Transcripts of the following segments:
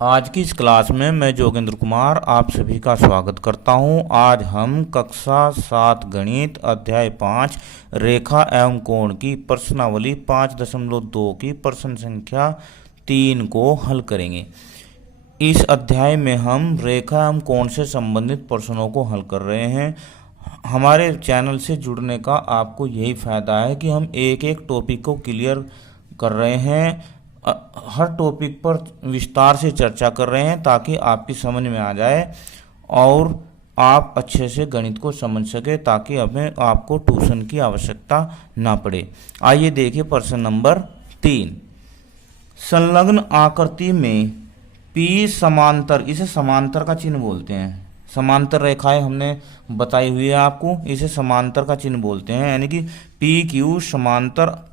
आज की इस क्लास में मैं जोगेंद्र कुमार आप सभी का स्वागत करता हूं। आज हम कक्षा 7 गणित अध्याय 5 रेखा एवं कोण की प्रश्नावली 5.2 की प्रश्न संख्या 3 को हल करेंगे। इस अध्याय में हम रेखा एवं कोण से संबंधित प्रश्नों को हल कर रहे हैं। हमारे चैनल से जुड़ने का आपको यही फ़ायदा है कि हम एक एक टॉपिक को क्लियर कर रहे हैं, हर टॉपिक पर विस्तार से चर्चा कर रहे हैं ताकि आपकी समझ में आ जाए और आप अच्छे से गणित को समझ सके, ताकि आपको ट्यूशन की आवश्यकता ना पड़े। आइए देखिए प्रश्न नंबर 3। संलग्न आकृति में P समांतर, इसे समांतर का चिन्ह बोलते हैं। समांतर रेखाएं हमने बताई हुई है आपको, इसे समांतर का चिन्ह बोलते हैं। यानी कि PQ समांतर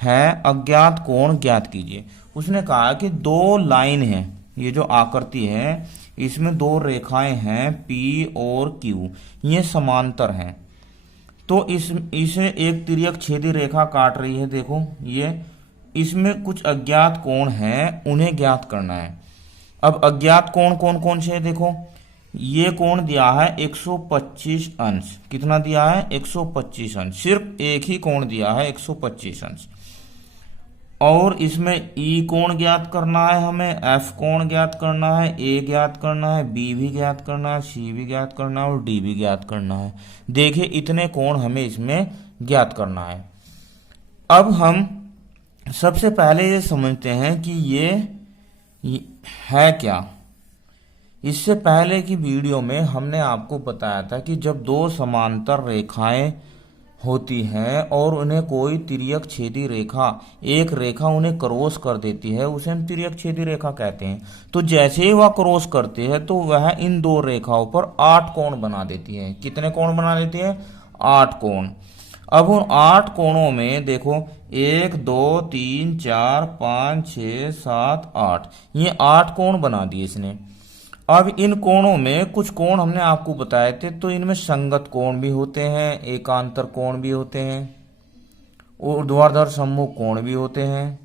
है, अज्ञात कोण ज्ञात कीजिए। उसने कहा कि दो लाइन है, ये जो आकृति है इसमें दो रेखाएं हैं P और Q, ये समांतर हैं। तो इसे एक तिर्यक छेदी रेखा काट रही है। देखो ये, इसमें कुछ अज्ञात कोण हैं, उन्हें ज्ञात करना है। अब अज्ञात कोण कौन कौन से है? देखो ये कोण दिया है 125 अंश। कितना दिया है? 125 अंश। सिर्फ एक ही कोण दिया है 125 अंश। और इसमें E कोण ज्ञात करना है, हमें F कोण ज्ञात करना है, A ज्ञात करना है, B भी ज्ञात करना है, C भी ज्ञात करना है और D भी ज्ञात करना है। देखिए इतने कोण हमें इसमें ज्ञात करना है। अब हम सबसे पहले ये समझते हैं कि ये है क्या। इससे पहले की वीडियो में हमने आपको बताया था कि जब दो समांतर रेखाएं होती हैं और उन्हें कोई तिर्यक छेदी रेखा, एक रेखा उन्हें क्रॉस कर देती है, उसे हम तिर्यक छेदी रेखा कहते हैं। तो जैसे ही वह क्रॉस करती है तो वह इन दो रेखाओं पर 8 कोण बना देती है। कितने कोण बना देती है? 8 कोण। अब उन 8 कोणों में देखो 1 2 3 4 5 6 7 8, ये 8 कोण बना दिए इसने। अब इन कोणों में कुछ कोण हमने आपको बताए थे, तो इनमें संगत कोण भी होते हैं, एकांतर कोण भी होते हैं, ऊर्ध्वाधर सम्मुख कोण भी होते हैं।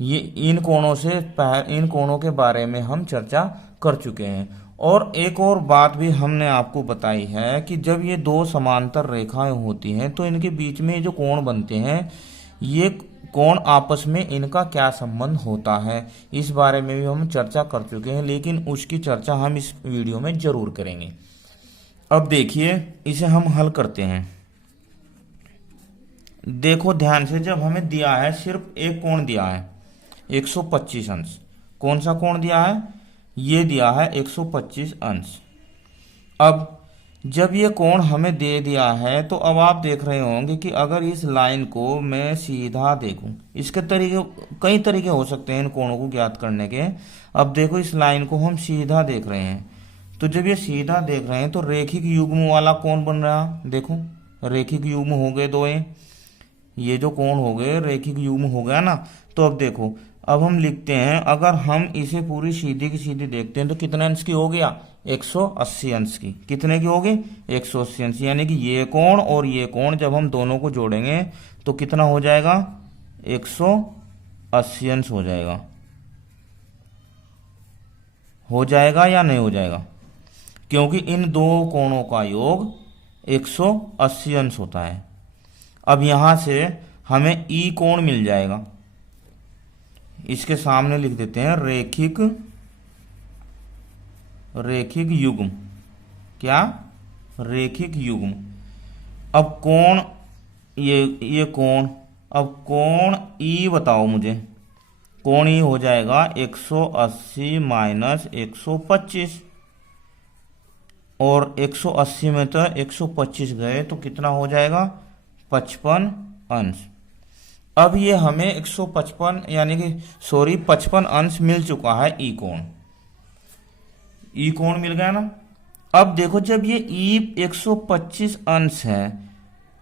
ये इन कोणों के बारे में हम चर्चा कर चुके हैं। और एक और बात भी हमने आपको बताई है कि जब ये दो समांतर रेखाएं होती हैं तो इनके बीच में जो कोण बनते हैं, ये कोण आपस में इनका क्या संबंध होता है, इस बारे में भी हम चर्चा कर चुके हैं, लेकिन उसकी चर्चा हम इस वीडियो में जरूर करेंगे। अब देखिए इसे हम हल करते हैं। देखो ध्यान से, जब हमें दिया है सिर्फ एक कोण दिया है 125 अंश। कौन सा कोण दिया है? ये दिया है 125 अंश। अब जब ये कोण हमें दे दिया है तो अब आप देख रहे होंगे कि अगर इस लाइन को मैं सीधा देखूं, इसके तरीके, कई तरीके हो सकते हैं इन कोणों को ज्ञात करने के। अब देखो इस लाइन को हम सीधा देख रहे हैं, तो जब ये सीधा देख रहे हैं तो रेखिक युग्म वाला कोण बन रहा। देखो रेखिक युग्म हो गए दो, ये जो कोण हो गए रेखिक युग्म हो गया ना। तो अब देखो, अब हम लिखते हैं, अगर हम इसे पूरी सीधी की सीधी देखते हैं तो कितने अंश की हो गया? 180 अंश की। कितने की होगी? 180 अंश। यानी कि ये कोण और ये कोण जब हम दोनों को जोड़ेंगे तो कितना हो जाएगा? 180 अंश हो जाएगा। हो जाएगा या नहीं हो जाएगा? क्योंकि इन दो कोणों का योग 180 अंश होता है। अब यहां से हमें E कोण मिल जाएगा, इसके सामने लिख देते हैं रेखिक युग्म। क्या? रेखिक युग्म। अब कोण, ये कोण, अब कोण E बताओ मुझे। कोण E हो जाएगा 180 माइनस 125, और 180 में तो 125 गए तो कितना हो जाएगा? 55 अंश। अब ये हमें 155 यानी कि 55 अंश मिल चुका है E कोण मिल गया ना। अब देखो जब ये E 125 अंश है,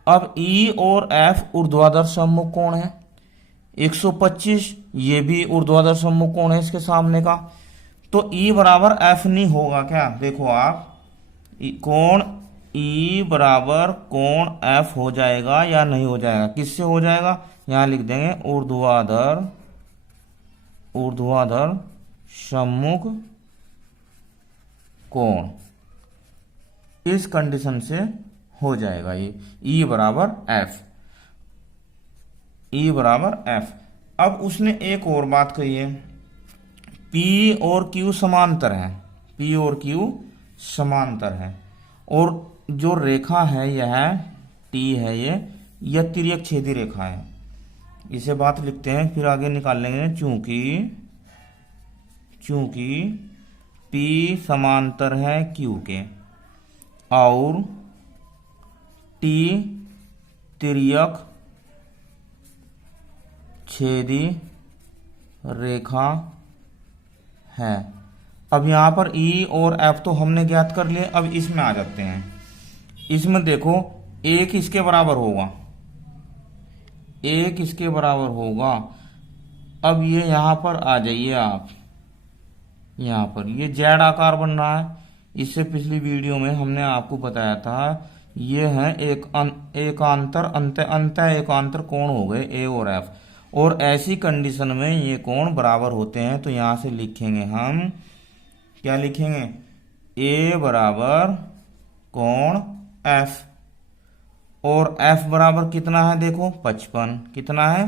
अब E और F ऊर्ध्वाधर सम्मुख कोण है। 125 ये भी ऊर्ध्वाधर सम्मुख कोण है इसके सामने का, तो E बराबर F नहीं होगा क्या? देखो आप, कोण E बराबर कोण F हो जाएगा या नहीं हो जाएगा? किससे हो जाएगा? यहां लिख देंगे ऊर्ध्वाधर सम्मुख कोण, इस कंडीशन से हो जाएगा ये E बराबर एफ, E बराबर एफ। अब उसने एक और बात कही है, P और Q समांतर है, P और Q समांतर है, और जो रेखा है यह T है, यह तिर्यक छेदी रेखा है। इसे बात लिखते हैं फिर आगे निकाल लेंगे। चूंकि P समांतर है Q के और T तिर्यक छेदी रेखा है। अब यहाँ पर E और F तो हमने ज्ञात कर लिए। अब इसमें आ जाते हैं। इसमें देखो एक इसके बराबर होगा, एक इसके बराबर होगा। अब ये यहाँ पर आ जाइए आप, यहाँ पर ये जेड आकार बन रहा है। इससे पिछली वीडियो में हमने आपको बताया था ये है एकांतर अंत एकांतर कोण हो गए ए और एफ, और ऐसी कंडीशन में ये कोण बराबर होते हैं। तो यहाँ से लिखेंगे हम, क्या लिखेंगे, ए बराबर कोण एफ, और एफ बराबर कितना है, देखो 55, कितना है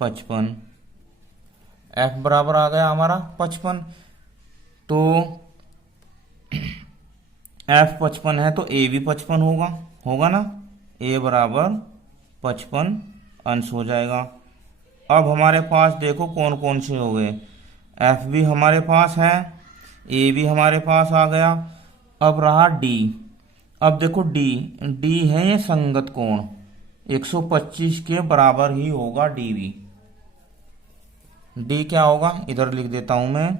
55, एफ बराबर आ गया हमारा 55। तो एफ 55 है तो ए भी 55 होगा ना, ए बराबर 55 अंश हो जाएगा। अब हमारे पास देखो कौन कौन से हो गए, एफ भी हमारे पास है, ए भी हमारे पास आ गया। अब रहा डी। अब देखो डी है ये संगत कोण, 125 के बराबर ही होगा डी भी। डी क्या होगा, इधर लिख देता हूं मैं,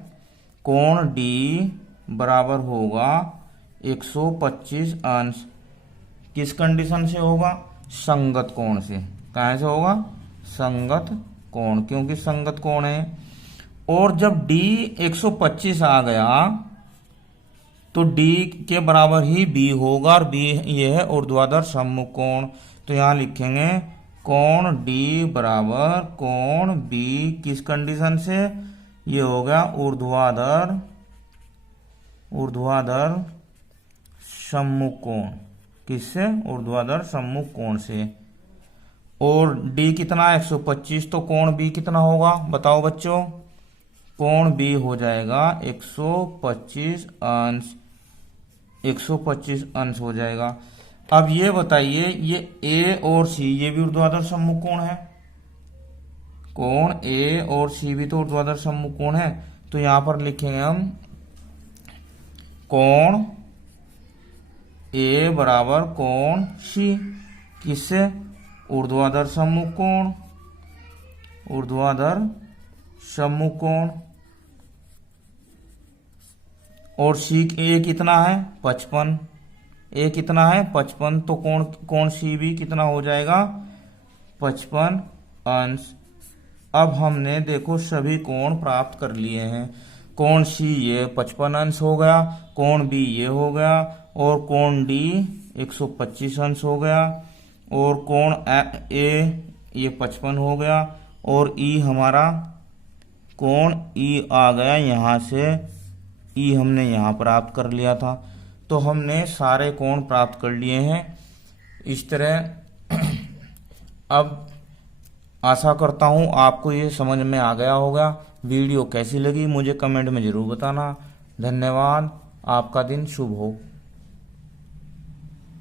कोण डी बराबर होगा 125 अंश। किस कंडीशन से होगा, संगत कोण से। कहाँ से होगा, संगत कोण, क्योंकि संगत कोण है। और जब डी 125 आ गया तो डी के बराबर ही बी होगा, और बी ये है ऊर्ध्वाधर सम्मुख कोण। तो यहां लिखेंगे कोण डी बराबर कोण बी, किस कंडीशन से, ये हो गया ऊर्ध्वाधर सम्मुख कोण, किससे, ऊर्ध्वाधर सम्मुख कोण से। और डी कितना 125, तो कोण बी कितना होगा बताओ बच्चों, कोण बी हो जाएगा 125 अंश, 125 अंश हो जाएगा। अब ये बताइए, ये ए और सी ये भी ऊर्ध्वाधर सम्मुख कोण है, कोण ए और सी भी तो ऊर्ध्वाधर सम्मुख कोण है। तो यहां पर लिखेंगे हम कोण ए बराबर कोण सी, किससे, ऊर्ध्वाधर सम्मुख कोण, ऊर्ध्वाधर सम्मुख कोण। और सी ए कितना है 55, ए कितना है 55, तो कोण सी भी कितना हो जाएगा 55 अंश। अब हमने देखो सभी कोण प्राप्त कर लिए हैं। कोण सी ये 55 अंश हो गया, कोण बी ये हो गया, और कोण डी 125 अंश हो गया, और कोण ए ये 55 हो गया, और ई हमारा कोण ई आ गया यहाँ से, ई हमने यहाँ प्राप्त कर लिया था। तो हमने सारे कोण प्राप्त कर लिए हैं इस तरह। अब आशा करता हूँ आपको ये समझ में आ गया होगा। वीडियो कैसी लगी मुझे कमेंट में ज़रूर बताना। धन्यवाद, आपका दिन शुभ हो।